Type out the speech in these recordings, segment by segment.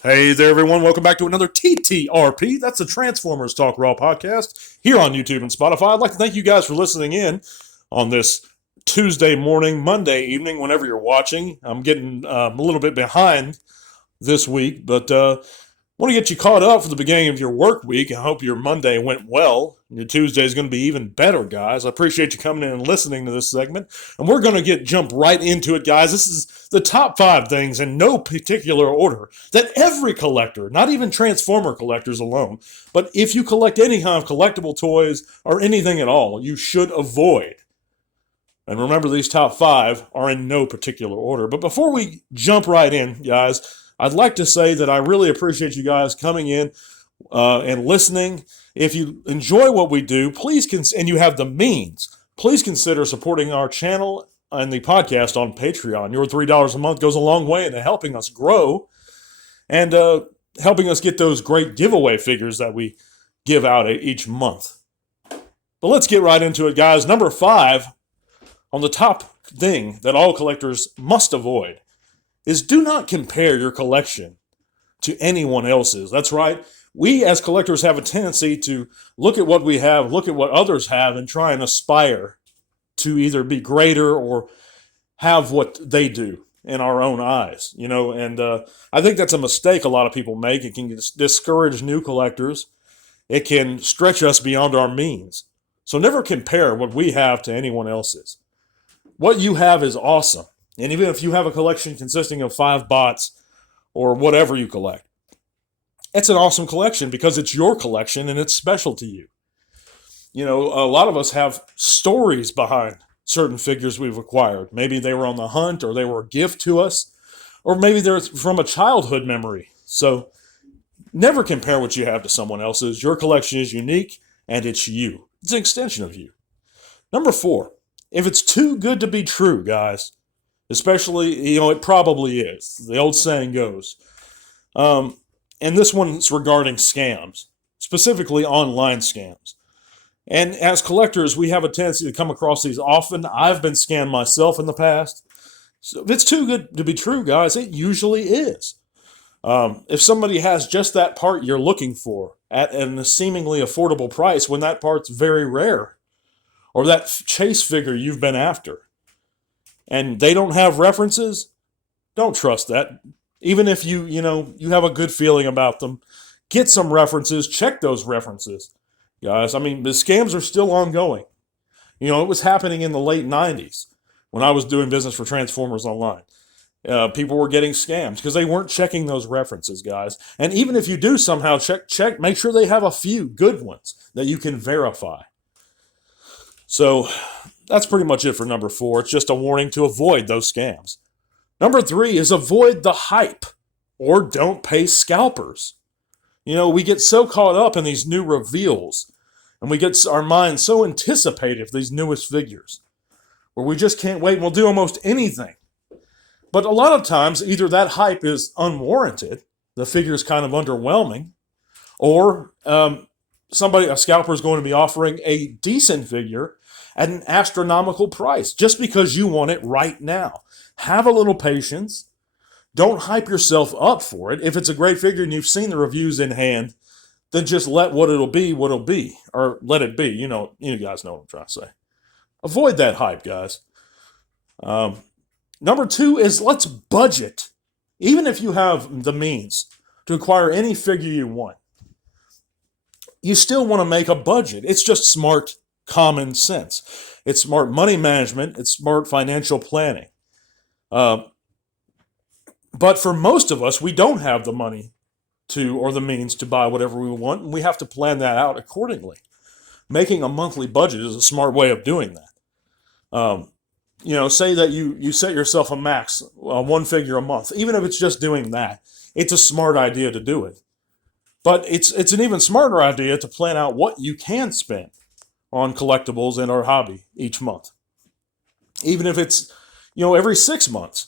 Hey there, everyone. Welcome back to another TTRP. That's the Transformers Talk Raw podcast here on YouTube and Spotify. I'd like to thank you guys for listening in on this Tuesday morning, Monday evening, whenever you're watching. I'm getting a little bit behind this week, but want to get you caught up for the beginning of your work week. I hope your Monday went well. Your Tuesday is going to be even better, guys. I appreciate you coming in and listening to this segment. And we're going to jump right into it, guys. This is the top 5 things in no particular order that every collector, not even Transformer collectors alone, but if you collect any kind of collectible toys or anything at all, you should avoid. And remember, these top 5 are in no particular order. But before we jump right in, guys, I'd like to say that I really appreciate you guys coming in and listening. If you enjoy what we do, please, and you have the means, please consider supporting our channel and the podcast on Patreon. Your $3 a month goes a long way into helping us grow and helping us get those great giveaway figures that we give out each month. But let's get right into it, guys. Number 5 on the top thing that all collectors must avoid is do not compare your collection to anyone else's. That's right. We as collectors have a tendency to look at what we have, look at what others have, and try and aspire to either be greater or have what they do in our own eyes, and I think that's a mistake a lot of people make. It can discourage new collectors. It can stretch us beyond our means. So never compare what we have to anyone else's. What you have is awesome. And even if you have a collection consisting of 5 bots or whatever you collect, it's an awesome collection because it's your collection and it's special to you. A lot of us have stories behind certain figures we've acquired. Maybe they were on the hunt, or they were a gift to us, or maybe they're from a childhood memory. So never compare what you have to someone else's. Your collection is unique and it's you. It's an extension of you. Number 4, if it's too good to be true, guys, especially, it probably is. The old saying goes. And this one's regarding scams, specifically online scams. And as collectors, we have a tendency to come across these often. I've been scammed myself in the past. So if it's too good to be true, guys, it usually is. If somebody has just that part you're looking for at a seemingly affordable price when that part's very rare, or that chase figure you've been after, and they don't have references, don't trust that. Even if you have a good feeling about them, get some references, check those references. Guys, the scams are still ongoing. It was happening in the late 90s when I was doing business for Transformers Online. People were getting scammed because they weren't checking those references, guys. And even if you do somehow check, make sure they have a few good ones that you can verify. So that's pretty much it for number 4. It's just a warning to avoid those scams. Number 3 is avoid the hype, or don't pay scalpers. We get so caught up in these new reveals, and we get our minds so anticipative of these newest figures, where we just can't wait and we'll do almost anything. But a lot of times, either that hype is unwarranted, the figure is kind of underwhelming, or a scalper is going to be offering a decent figure at an astronomical price just because you want it right now. Have a little patience. Don't hype yourself up for it. If it's a great figure and you've seen the reviews in hand, then just let what it'll be, or let it be. You guys know what I'm trying to say. Avoid that hype, guys. Number 2 is let's budget. Even if you have the means to acquire any figure you want, you still want to make a budget. It's just smart common sense. It's smart money management. It's smart financial planning. But for most of us, we don't have the money or the means to buy whatever we want, and we have to plan that out accordingly. Making a monthly budget is a smart way of doing that. Say that you set yourself a max, 1 figure a month. Even if it's just doing that, it's a smart idea to do it. But it's an even smarter idea to plan out what you can spend on collectibles and our hobby each month. Even if it's, every 6 months.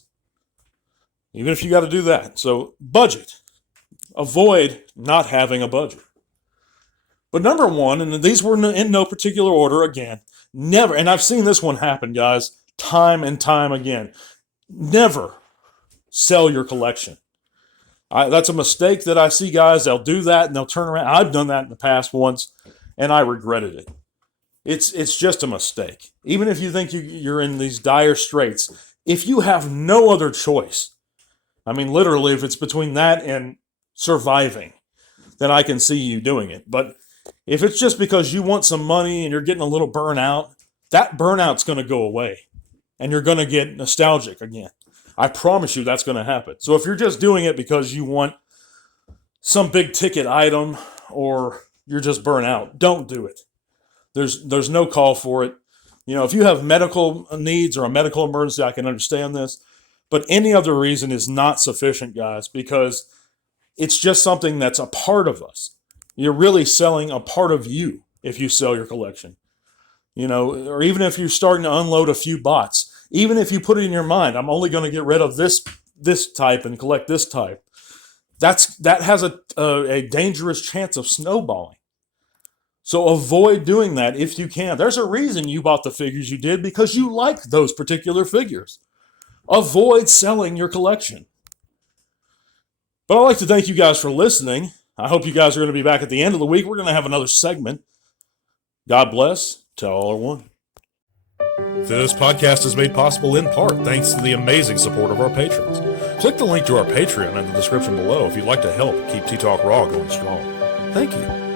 Even if you got to do that. So budget. Avoid not having a budget. But number 1, and these were in no particular order again, never, and I've seen this one happen, guys, time and time again, never sell your collection. That's a mistake that I see guys. They'll do that and they'll turn around. I've done that in the past once, and I regretted it. It's just a mistake. Even if you think you're in these dire straits, if you have no other choice, I mean, literally, if it's between that and surviving, then I can see you doing it. But if it's just because you want some money and you're getting a little burnout, that burnout's going to go away, and you're going to get nostalgic again. I promise you that's going to happen. So if you're just doing it because you want some big ticket item or you're just burnt out, don't do it. There's no call for it. If you have medical needs or a medical emergency, I can understand this. But any other reason is not sufficient, guys, because it's just something that's a part of us. You're really selling a part of you if you sell your collection. Or even if you're starting to unload a few bots. Even if you put it in your mind, I'm only going to get rid of this type and collect this type. That has a dangerous chance of snowballing. So avoid doing that if you can. There's a reason you bought the figures you did, because you like those particular figures. Avoid selling your collection. But I'd like to thank you guys for listening. I hope you guys are going to be back at the end of the week. We're going to have another segment. God bless. To all are one. This podcast is made possible in part thanks to the amazing support of our patrons. Click the link to our Patreon in the description below if you'd like to help keep Tea Talk Raw going strong. Thank you.